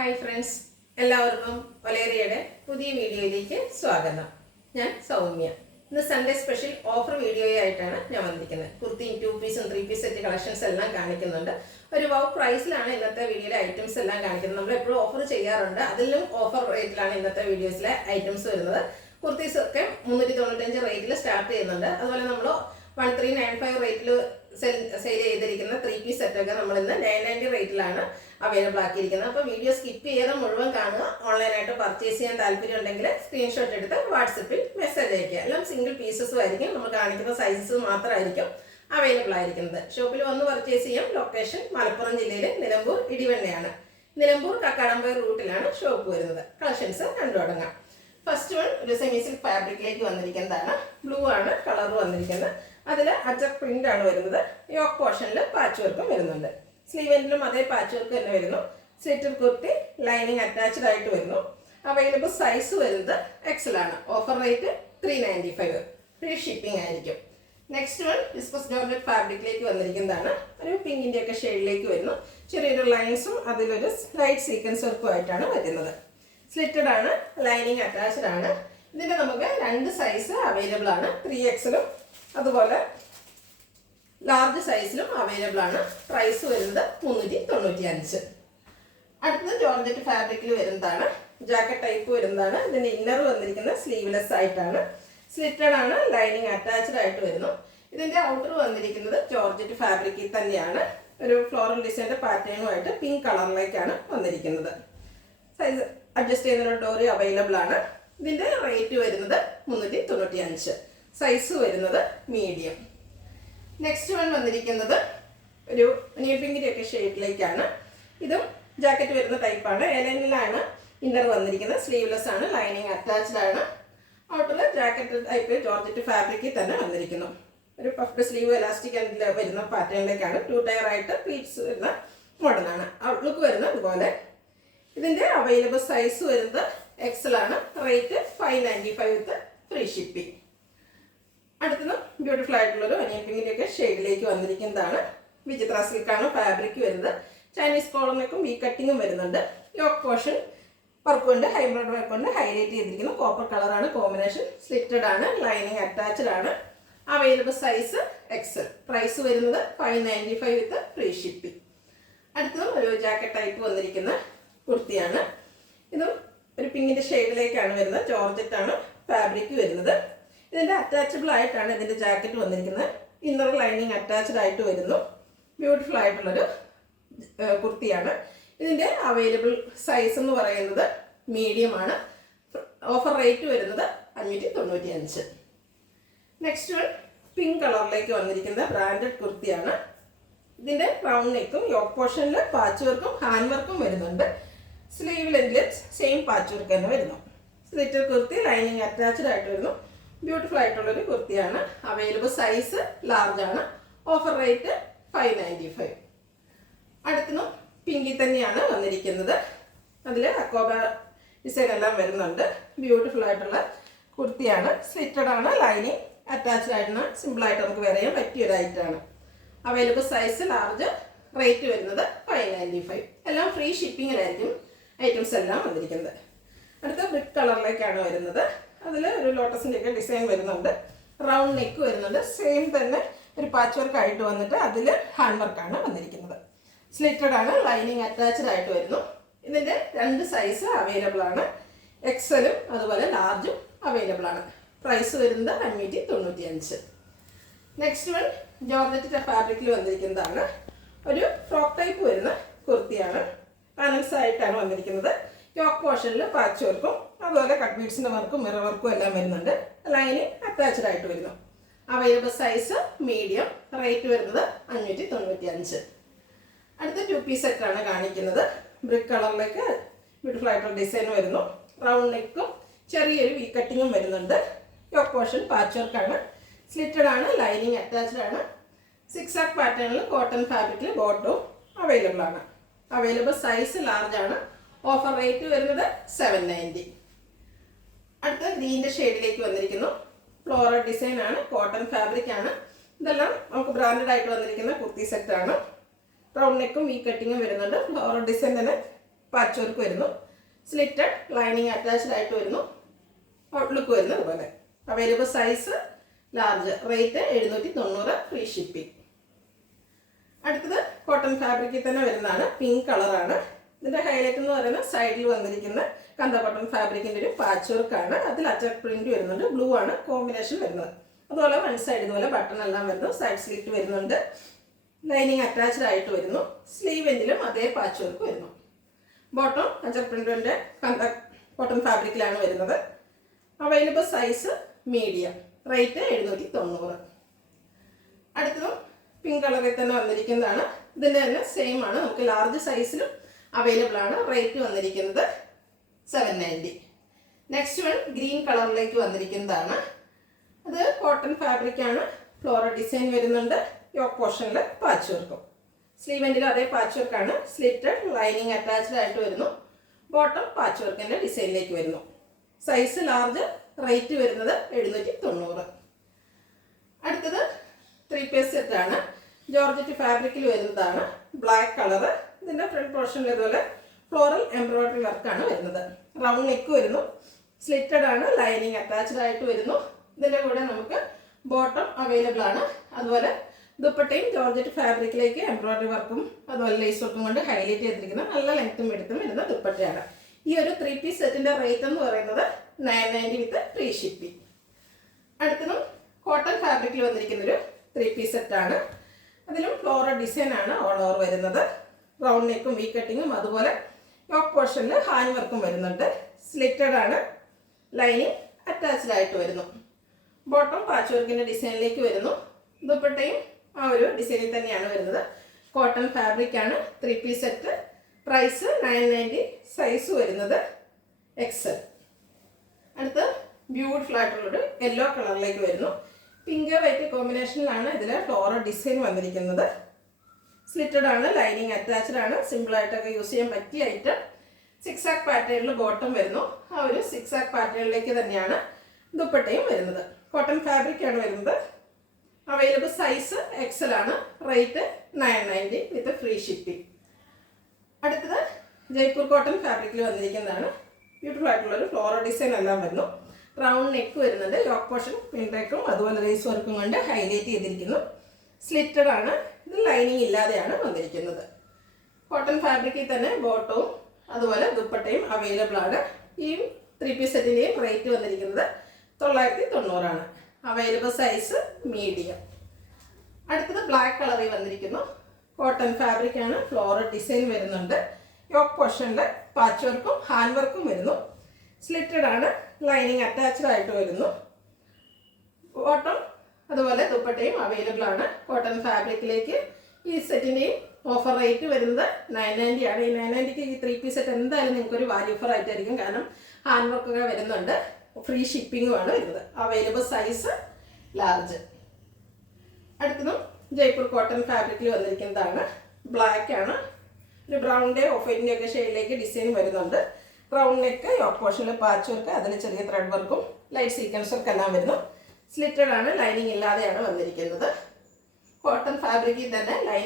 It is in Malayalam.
ഹായ് ഫ്രണ്ട്സ്, എല്ലാവർക്കും ഒലേറിയയുടെ പുതിയ വീഡിയോയിലേക്ക് സ്വാഗതം. ഞാൻ സൗമ്യ. ഇന്ന് സൺഡേ സ്പെഷ്യൽ ഓഫർ വീഡിയോയായിട്ടാണ് ഞാൻ വന്നിരിക്കുന്നത്. കുർത്തിയും 2 പീസും 3 പീസ് സെറ്റ് കളക്ഷൻസ് എല്ലാം കാണിക്കുന്നുണ്ട്. ഒരു വൗ പ്രൈസിലാണ് ഇന്നത്തെ വീഡിയോയിലെ ഐറ്റംസ് എല്ലാം കാണിക്കുന്നത്. നമ്മൾ എപ്പോഴും ഓഫർ ചെയ്യാറുണ്ട്, അതിലും ഓഫർ റേറ്റിലാണ് ഇന്നത്തെ വീഡിയോസിലെ ഐറ്റംസ് വരുന്നത്. കുർത്തീസ് ഒക്കെ 395 റേറ്റിൽ സ്റ്റാർട്ട് ചെയ്യുന്നുണ്ട്. അതുപോലെ നമ്മൾ 1395 റേറ്റിൽ സെയിൽ ചെയ്തിരിക്കുന്ന 3 പീസ് സെറ്റൊക്കെ നമ്മൾ ഇന്ന് 990 റേറ്റിലാണ് അവൈലബിൾ ആക്കിയിരിക്കുന്നത്. അപ്പോൾ വീഡിയോ സ്കിപ്പ് ചെയ്ത് മുഴുവൻ കാണുക. ഓൺലൈനായിട്ട് പർച്ചേസ് ചെയ്യാൻ താല്പര്യം ഉണ്ടെങ്കിൽ സ്ക്രീൻഷോട്ട് എടുത്ത് വാട്സപ്പിൽ മെസ്സേജ് അയക്കുക. എല്ലാം സിംഗിൾ പീസസും ആയിരിക്കും. നമ്മൾ കാണിക്കുന്ന സൈസസ് മാത്രമായിരിക്കും അവൈലബിൾ ആയിരിക്കുന്നത്. ഷോപ്പിൽ വന്ന് പർച്ചേസ് ചെയ്യാം. ലൊക്കേഷൻ മലപ്പുറം ജില്ലയിലെ നിലമ്പൂർ ഇടിവണ്ണയാണ്. നിലമ്പൂർ കക്കാടംപൊയിൽ റൂട്ടിലാണ് ഷോപ്പ് വരുന്നത്. കളക്ഷൻസ് കണ്ടു തുടങ്ങാം. ഫസ്റ്റ് വൺ ഒരു സെമി സിൽക്ക് ഫാബ്രിക്കിലേക്ക് വന്നിരിക്കുന്നതാണ്. ബ്ലൂ ആണ് കളർ വന്നിരിക്കുന്നത്. അതിൽ അജർ പ്രിന്റ് ആണ് വരുന്നത്. യോക്ക് പോർഷനിൽ പാച്ച് വർക്കും വരുന്നുണ്ട്. സ്ലീവെന്റിലും അതേ പാച്ച് വർക്ക് തന്നെ വരുന്നു. സ്ലിറ്റർ കുർത്തി ലൈനിങ് അറ്റാച്ച്ഡ് ആയിട്ട് വരുന്നു. അവൈലബിൾ സൈസ് വരുന്നത് എക്സൽ ആണ്. Offer rate 395. ഫ്രീ ഷിപ്പിംഗ് ആയിരിക്കും. നെക്സ്റ്റ് വൺ വിസ്കോസ് ജോർജറ്റ് ഫാബ്രിക്കിലേക്ക് വന്നിരിക്കുന്നതാണ്. ഒരു പിങ്കിൻ്റെ ഒക്കെ ഷെയ്ഡിലേക്ക് വരുന്നു. ചെറിയൊരു ലൈൻസും അതിലൊരു ലൈറ്റ് സീക്വൻസ് വർക്കും ആയിട്ടാണ് വരുന്നത്. സ്ലിറ്റഡ് ആണ്, ലൈനിങ് അറ്റാച്ച്ഡ് ആണ്. ഇതിൻ്റെ നമുക്ക് 2 സൈസ് അവൈലബിൾ ആണ്. 3XL അതുപോലെ ലാർജ് സൈസിലും അവൈലബിൾ ആണ്. പ്രൈസ് വരുന്നത് 395. അടുത്തത് ജോർജറ്റ് ഫാബ്രിക്കിൽ വരുന്നതാണ്. ജാക്കറ്റ് ടൈപ്പ് വരുന്നതാണ്. ഇതിൻ്റെ ഇന്നർ വന്നിരിക്കുന്നത് സ്ലീവ്ലെസ് ആയിട്ടാണ്. സ്ലിറ്റഡ് ആണ്, ലൈനിങ് അറ്റാച്ച്ഡ് ആയിട്ട് വരുന്നു. ഇതിൻ്റെ ഔട്ടർ വന്നിരിക്കുന്നത് ജോർജറ്റ് ഫാബ്രിക്കിൽ തന്നെയാണ്. ഒരു ഫ്ലോറൽ ഡിസൈൻ്റെ പാറ്റേണുമായിട്ട് പിങ്ക് കളറിലേക്കാണ് വന്നിരിക്കുന്നത്. സൈസ് അഡ്ജസ്റ്റ് ചെയ്യുന്ന ഡോറി അവൈലബിൾ ആണ്. ഇതിൻ്റെ റേറ്റ് വരുന്നത് 395. സൈസ് വരുന്നത് മീഡിയം. നെക്സ്റ്റ് വൺ വന്നിരിക്കുന്നത് ഒരു നീൽ പിങ്കിൻ്റെ ഒക്കെ ഷെയ്ഡിലേക്കാണ്. ഇതും ജാക്കറ്റ് വരുന്ന ടൈപ്പാണ്. എലനിലാണ് ഇന്നർ വന്നിരിക്കുന്നത്. സ്ലീവ്ലെസ് ആണ്, ലൈനിങ് അറ്റാച്ച്ഡ് ആണ്. ഔട്ടർ ജാക്കറ്റ് ടൈപ്പ് ജോർജറ്റ് ഫാബ്രിക്കിൽ തന്നെ വന്നിരിക്കുന്നു. ഒരു പഫ്ഡ് സ്ലീവ് എലാസ്റ്റിക് വരുന്ന പാറ്റേണിലേക്കാണ്. 2 ടയർ ആയിട്ട് പ്ലീറ്റ്സ് വരുന്ന മോഡലാണ്. ഔട്ട്ലുക്ക് വരുന്നത് ഇതുപോലെ. ഇതിൻ്റെ അവൈലബിൾ സൈസ് വരുന്നത് എക്സൽ ആണ്. റേറ്റ് 595 വിത്ത് ഫ്രീ ഷിപ്പിംഗ്. അടുത്തത് ബ്യൂട്ടിഫുൾ ആയിട്ടുള്ളൊരു ഒനിയൻ പിങ്കിൻ്റെ ഒക്കെ ഷെയ്ഡിലേക്ക് വന്നിരിക്കുന്നതാണ്. വിചിത്ര സിൽക്കാണ് ഫാബ്രിക് വരുന്നത്. ചൈനീസ് കോളറിനൊക്കെ വി കട്ടിങ്ങും വരുന്നുണ്ട്. യോക്ക് പോർഷൻ വർക്ക് കൊണ്ട് ഹൈബ്രിഡ് വർക്ക് കൊണ്ട് ഹൈലൈറ്റ് ചെയ്തിരിക്കുന്നു. കോപ്പർ കളറാണ് കോമ്പിനേഷൻ. സ്ലിറ്റഡ് ആണ്, ലൈനിങ് അറ്റാച്ച്ഡ് ആണ്. Available size Excel. പ്രൈസ് വരുന്നത് 595 വിത്ത് ഫ്രീ ഷിപ്പിംഗ്. അടുത്തതും ഒരു ജാക്കറ്റ് ടൈപ്പ് വന്നിരിക്കുന്ന കുർത്തിയാണ്. ഇതും ഒരു പിങ്കിൻ്റെ ഷെയ്ഡിലേക്കാണ് വരുന്നത്. ജോർജറ്റ് ആണ് ഫാബ്രിക് വരുന്നത്. ഇതിൻ്റെ അറ്റാച്ചബിൾ ആയിട്ടാണ് ഇതിൻ്റെ ജാക്കറ്റ് വന്നിരിക്കുന്നത്. ഇന്നർ ലൈനിങ് അറ്റാച്ച്ഡ് ആയിട്ട് വരുന്നു. ബ്യൂട്ടിഫുൾ ആയിട്ടുള്ളൊരു കുർത്തിയാണ്. ഇതിൻ്റെ അവൈലബിൾ സൈസ് എന്ന് പറയുന്നത് മീഡിയം ആണ്. ഓഫർ റേറ്റ് വരുന്നത് 595. ലെക്സ്റ്റ് വൺ പിങ്ക് കളറിലേക്ക് വന്നിരിക്കുന്ന ബ്രാൻഡഡ് കുർത്തിയാണ്. ഇതിൻ്റെ റൗണ്ട് നെക്കും യോക്ക് പോർഷനിൽ പാച്ച് വർക്കും ഹാൻഡ് വർക്കും വരുന്നുണ്ട്. സ്ലീവ് ലെങ്തിൽ സെയിം പാച്ച് വർക്ക് തന്നെ വരുന്നു. സ്ലിറ്റർ കുർത്തി ലൈനിങ് അറ്റാച്ച്ഡ് ആയിട്ട് വരുന്നു. ബ്യൂട്ടിഫുൾ ആയിട്ടുള്ളൊരു കുർത്തിയാണ്. അവൈലബിൾ സൈസ് ലാർജ് ആണ്. Offer rate 595. അടുത്തതും പിങ്കിൽ തന്നെയാണ് വന്നിരിക്കുന്നത്. അതിൽ അക്കോബ ഡിസൈൻ എല്ലാം വരുന്നുണ്ട്. ബ്യൂട്ടിഫുൾ ആയിട്ടുള്ള കുർത്തിയാണ്. സ്ലിറ്റഡ് ആണ്, ലൈനിങ് അറ്റാച്ച്ഡ് ആയിട്ടാണ്. സിമ്പിളായിട്ട് നമുക്ക് വെയർ ചെയ്യാൻ പറ്റിയൊരു ഐറ്റമാണ്. Available size large. റേറ്റ് വരുന്നത് 595. എല്ലാം ഫ്രീ ഷിപ്പിങ്ങിലായിരിക്കും ഐറ്റംസ് എല്ലാം വന്നിരിക്കുന്നത്. അടുത്ത ബ്രിക്ക് കളറിലേക്കാണ് വരുന്നത്. അതിൽ ഒരു ലോട്ടസിൻ്റെ ഒക്കെ ഡിസൈൻ വരുന്നുണ്ട്. റൗണ്ട് നെക്ക് വരുന്നുണ്ട്. സെയിം തന്നെ ഒരു പാച്ച് വർക്ക് ആയിട്ട് വന്നിട്ട് അതിൽ ഹാൻഡ് വർക്കാണ് വന്നിരിക്കുന്നത്. സ്ലിറ്റഡ് ആണ്, ലൈനിങ് അറ്റാച്ച്ഡ് ആയിട്ട് വരുന്നു. ഇതിൻ്റെ 2 സൈസ് അവൈലബിൾ ആണ്. എക്സലും അതുപോലെ ലാർജും അവൈലബിൾ ആണ്. പ്രൈസ് വരുന്നത് 595. നെക്സ്റ്റ് വൺ ജോർജറ്റ് ഫാബ്രിക്കിൽ വന്നിരിക്കുന്നതാണ്. ഒരു ഫ്രോക്ക് ടൈപ്പ് വരുന്ന കുർത്തിയാണ്. പാനൽസ് ആയിട്ടാണ് വന്നിരിക്കുന്നത്. യോക്ക് പോർഷനിൽ പാച്ച് വർക്കും അതുപോലെ കട്ട് ബീഡ്സിൻ്റെ വർക്കും മിറർ വർക്കും എല്ലാം വരുന്നുണ്ട്. ലൈനിങ് അറ്റാച്ച്ഡ് ആയിട്ട് വരുന്നു. Available size medium. റേറ്റ് വരുന്നത് 595. അടുത്ത 2 പീസ് സെറ്റാണ് കാണിക്കുന്നത്. ബ്രിക്ക് കളറിലേക്ക് ബ്യൂട്ടിഫുൾ ആയിട്ടുള്ള ഡിസൈൻ വരുന്നു. റൗണ്ട് നെക്കും ചെറിയൊരു വി കട്ടിങ്ങും വരുന്നുണ്ട്. യോക്ക് പോർഷൻ പാച്ച് വർക്കാണ്. സ്ലിറ്റഡ് ആണ്, ലൈനിങ് അറ്റാച്ച്ഡ് ആണ്. 6 ആക്ക് പാറ്റേണിൽ കോട്ടൺ ഫാബ്രിക്കിൽ ബോട്ടും അവൈലബിൾ ആണ്. അവൈലബിൾ സൈസ് ലാർജ് ആണ്. ഓഫർ റേറ്റ് വരുന്നത് 790. അടുത്ത ഗ്രീൻ്റെ ഷെയ്ഡിലേക്ക് വന്നിരിക്കുന്നു. ഫ്ലോറൽ ഡിസൈൻ ആണ്, കോട്ടൺ ഫാബ്രിക് ആണ്. ഇതെല്ലാം നമുക്ക് ബ്രാൻഡഡ് ആയിട്ട് വന്നിരിക്കുന്ന കുർത്തി സെറ്റാണ്. റൗണ്ട് നെക്കും വി കട്ടിങ്ങും വരുന്നുണ്ട്. ഫ്ലോറൽ ഡിസൈൻ തന്നെ പാച്ച് വർക്ക് വരുന്നു. സ്ലിറ്റഡ് ലൈനിങ് അറ്റാച്ച്ഡ് ആയിട്ട് വരുന്നു. ഔട്ട്ലുക്ക് വരുന്നു അതുപോലെ. Available size large. Rate 790, free shipping. അടുത്തത് കോട്ടൺ ഫാബ്രിക്കിൽ തന്നെ വരുന്നതാണ്. പിങ്ക് കളറാണ്. ഇതിൻ്റെ ഹൈലൈറ്റ് എന്ന് പറയുന്നത് സൈഡിൽ വന്നിരിക്കുന്ന കന്ത കോട്ടൺ ഫാബ്രിക്കിൻ്റെ ഒരു പാച്ച് വർക്കാണ്. അതിൽ അറ്റാക്ക് പ്രിന്റ് വരുന്നുണ്ട്. ബ്ലൂ ആണ് കോമ്പിനേഷൻ വരുന്നത്. അതുപോലെ വൺ സൈഡ് ഇതുപോലെ ബട്ടൺ എല്ലാം വരുന്നു. സൈഡ് സ്ലിറ്റ് വരുന്നുണ്ട്. ലൈനിങ് അറ്റാച്ച്ഡ് ആയിട്ട് വരുന്നു. സ്ലീവ് എൻഡിലും അതേ പാച്ച് വർക്ക് വരുന്നു. ബോട്ടം അജർ പ്രിന്റിൻ്റെ കന്ത കോട്ടൺ ഫാബ്രിക്കിലാണ് വരുന്നത്. Available size medium. റേറ്റ് 790. അടുത്തതും പിങ്ക് കളറിൽ തന്നെ വന്നിരിക്കുന്നതാണ്. ഇതിൻ്റെ തന്നെ സെയിം ആണ്. നമുക്ക് ലാർജ് സൈസിലും അവൈലബിൾ ആണ്. റേറ്റ് വന്നിരിക്കുന്നത് 790. നെക്സ്റ്റ് വൺ ഗ്രീൻ കളറിലേക്ക് വന്നിരിക്കുന്നതാണ്. അത് കോട്ടൺ ഫാബ്രിക് ആണ്. ഫ്ലോറൽ ഡിസൈൻ വരുന്നുണ്ട്. യോക്ക് പോർഷനിൽ പാച്ച് വർക്കും. സ്ലീവ് എൻഡിലും അതേ പാച്ച് വർക്കാണ്. സ്ലിറ്റഡ് ലൈനിങ് അറ്റാച്ച്ഡ് ആയിട്ട് വരുന്നു. ബോട്ടം പാച്ച് വർക്കിൻ്റെ ഡിസൈനിലേക്ക് വരുന്നു. Size large. റേറ്റ് വരുന്നത് 790. അടുത്തത് 3 പീസ് സെറ്റാണ്. ജോർജറ്റ് ഫാബ്രിക്കിൽ വരുന്നതാണ്. Black colour. ഇതിൻ്റെ ഫ്രണ്ട് പോർഷനിൽ ഇതുപോലെ ഫ്ലോറൽ എംബ്രോയിഡറി വർക്കാണ് വരുന്നത്. റൗണ്ട് നെക്ക് വരുന്നു. സ്ലിറ്റഡ് ആണ്. ലൈനിങ് അറ്റാച്ച്ഡ് ആയിട്ട് വരുന്നു. ഇതിൻ്റെ കൂടെ നമുക്ക് ബോട്ടം അവൈലബിൾ ആണ്. അതുപോലെ ദുപ്പട്ടയും ജോർജറ്റ് ഫാബ്രിക്കിലേക്ക് എംബ്രോയിഡറി വർക്കും അതുപോലെ ലേസ് വർക്കും കൊണ്ട് ഹൈലൈറ്റ് ചെയ്തിരിക്കുന്ന നല്ല ലെങ്ത്തും എടുത്തും വരുന്ന ദുപ്പട്ടയാണ്. ഈ ഒരു 3 പീസ് സെറ്റിൻ്റെ റേറ്റ് എന്ന് പറയുന്നത് 990 വിത്ത് ഫ്രീ ഷിപ്പിംഗ്. അടുത്തതും കോട്ടൺ ഫാബ്രിക്കിൽ വന്നിരിക്കുന്നൊരു 3 പീസ് സെറ്റാണ്. അതിലും ഫ്ലോറൽ ഡിസൈൻ ആണ് ഓൾ ഓവർ വരുന്നത്. റൗണ്ട് നെക്കും വി കട്ടിങ്ങും അതുപോലെ യോക്ക് പോർഷനിൽ ഹാൻഡ് വർക്കും വരുന്നുണ്ട്. സ്ലിറ്റഡ് ആണ്. ലൈനിങ് അറ്റാച്ച്ഡ് ആയിട്ട് വരുന്നു. ബോട്ടം പാച്ച് വർക്കിൻ്റെ ഡിസൈനിലേക്ക് വരുന്നു. ദുപ്പട്ടയും ആ ഒരു ഡിസൈനിൽ തന്നെയാണ് വരുന്നത്. കോട്ടൺ ഫാബ്രിക് ആണ്. 3 പീസ് സെറ്റ്. പ്രൈസ് 990. സൈസ് വരുന്നത് XL. അടുത്ത് ബ്യൂട്ടിഫുൾ ആയിട്ടുള്ളൊരു യെല്ലോ കളറിലേക്ക് വരുന്നു. പിങ്ക് വൈറ്റ് കോമ്പിനേഷനിലാണ് ഇതിൽ ഫ്ലോറൽ ഡിസൈൻ വന്നിരിക്കുന്നത്. സ്ലിറ്റഡ് ആണ്. ലൈനിങ് അറ്റാച്ച്ഡ് ആണ്. സിമ്പിളായിട്ടൊക്കെ യൂസ് ചെയ്യാൻ പറ്റിയ ഐറ്റം. 6 ആക്ക് പാറ്റേണിൽ ബോട്ടം വരുന്നു. ആ ഒരു 6 ആക്ക് പാറ്റേണിലേക്ക് തന്നെയാണ് ദുപ്പട്ടയും വരുന്നത്. കോട്ടൺ ഫാബ്രിക് ആണ് വരുന്നത്. അവൈലബിൾ സൈസ് XL ആണ്. റേറ്റ് 990 വിത്ത് ഫ്രീ ഷിപ്പിംഗ്. അടുത്തത് ജയ്പൂർ കോട്ടൺ ഫാബ്രിക്കിൽ വന്നിരിക്കുന്നതാണ്. ബ്യൂട്ടിഫുൾ ആയിട്ടുള്ളൊരു ഫ്ലോറൽ ഡിസൈൻ എല്ലാം വരുന്നു. റൗണ്ട് നെക്ക് വരുന്നുണ്ട്. യോക്ക് പോർഷൻ പിൻടേക്കും അതുപോലെ റേസ് വർക്കും കൊണ്ട് ഹൈലൈറ്റ് ചെയ്തിരിക്കുന്നു. സ്ലിറ്റഡ് ആണ്. ഇത് ലൈനിങ് ഇല്ലാതെയാണ് വന്നിരിക്കുന്നത്. കോട്ടൺ ഫാബ്രിക്കിൽ തന്നെ ബോട്ടവും അതുപോലെ ദുപ്പട്ടയും അവൈലബിൾ ആണ്. ഈ 3 പീസ് സെറ്റിൻ്റെയും റേറ്റ് വന്നിരിക്കുന്നത് 990 ആണ്. Available size medium. അടുത്തത് ബ്ലാക്ക് കളറിൽ വന്നിരിക്കുന്നു. കോട്ടൺ ഫാബ്രിക് ആണ്. ഫ്ലോറൽ ഡിസൈൻ വരുന്നുണ്ട്. യോക്ക് പോർഷനിൽ പാച്ച് വർക്കും ഹാൻഡ് വർക്കും വരുന്നു. സ്ലിറ്റഡ് ആണ്. ലൈനിങ് അറ്റാച്ച്ഡ് ആയിട്ട് വരുന്നു. ബോട്ടം അതുപോലെ ദുപ്പട്ടയും അവൈലബിൾ ആണ്. കോട്ടൺ ഫാബ്രിക്കിലേക്ക് ഈ സെറ്റിൻ്റെയും ഓഫർ റേറ്റ് വരുന്നത് 990 ആണ്. ഈ 990ക്ക് ഈ 3 പീസ് സെറ്റ് എന്തായാലും നിങ്ങൾക്കൊരു വാല്യൂ ഓഫർ ആയിട്ടായിരിക്കും. കാരണം ഹാൻഡ് വർക്കൊക്കെ വരുന്നുണ്ട്. ഫ്രീ ഷിപ്പിങ്ങുമാണ് വരുന്നത്. Available size large. അടുത്തതും ജയ്പൂർ കോട്ടൺ ഫാബ്രിക്കിൽ വന്നിരിക്കുന്നതാണ്. ബ്ലാക്ക് ആണ്. ഒരു ബ്രൗണിൻ്റെ ഓഫ് വൈറ്റിൻ്റെ ഒക്കെ ഷെയ്ഡിലേക്ക് ഡിസൈൻ വരുന്നുണ്ട്. റൗണ്ട് നെക്ക്, യോക്ക് പോർഷനിൽ പാച്ച് വർക്ക്, അതിൽ ചെറിയ ത്രെഡ് വർക്കും ലൈറ്റ് സീക്വൻസ് വർക്ക് എല്ലാം വരുന്നു. സ്ലിറ്റഡ് ആണ്. ലൈനിങ് ഇല്ലാതെയാണ് വന്നിരിക്കുന്നത്. കോട്ടൺ ഫാബ്രിക്കിൽ തന്നെ ലൈനിങ്